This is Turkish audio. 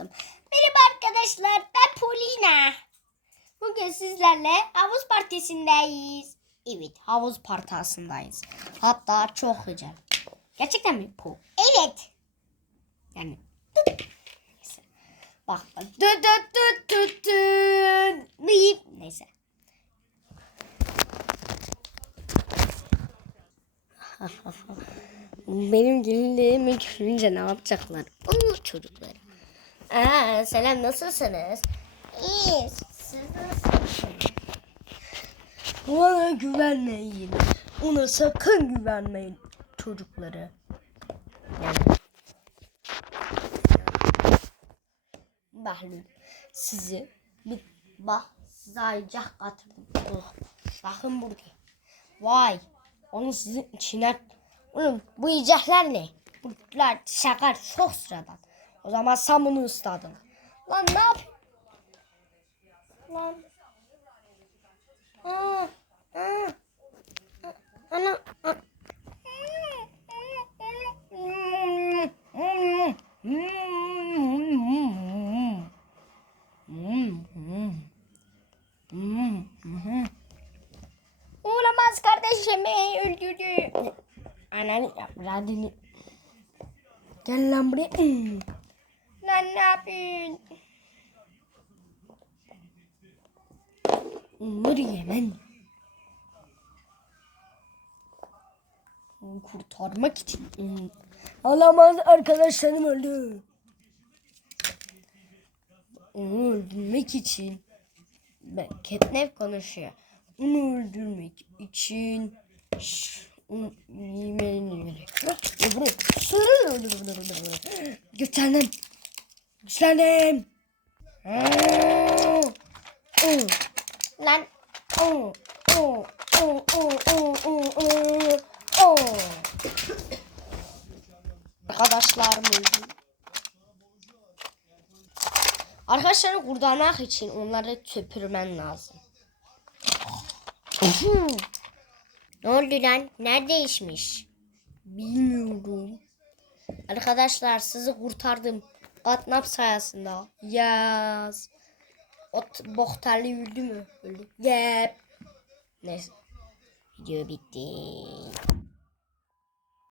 yaptım. Merhaba arkadaşlar ben Polina. Bugün sizlerle havuz partisindeyiz. Evet havuz partasındayız. Hatta çok güzel. Gerçekten mi bu? Evet. Yani. Bak bak. Dü dü dü dü dü. Bıyıp. Neyse. Benim gelinliğimi görünce ne yapacaklar? Bu çocuklar. Aa, selam nasılsınız? İyiyiz. Siz nasılsınız? Bana güvenmeyin. Ona sakın güvenmeyin çocukları. Yani. Bahlul sizi bir bak size ayıcak getirdim. Oh, bakın burada. Vay. Onu sizin içine Oğlum bu yiyecekler ne? Bunlar şakar çok sıradan. O zaman sen bunu ısladın. Lan ne yap? Lan. Aa, aa. Ana. aa. Olamaz kardeşimi öldürdü. Ananı radini. Gel lan buraya. Lan ne yapıyorsun? Onları yemen. Kurtarmak için. Alamaz arkadaşlarım öldü. Onu öldürmek için. Ben Catnap konuşuyor. Onu öldürmek için. Şş, onu yemen gerekiyor. Ve bunu Güçlendim. Güçlendim. Lan. Oh, oh, oh, oh, oh, oh, oh. Arkadaşlarım öldü. Arkadaşları kurtarmak için onları köpürmen lazım. ne oldu lan? Neredeymiş? Bilmiyorum. Arkadaşlar sizi kurtardım. Katnap sayesinde. Yes. O t- boktarlı öldü mü? Öldü. Yep. Neyse. Video bitti.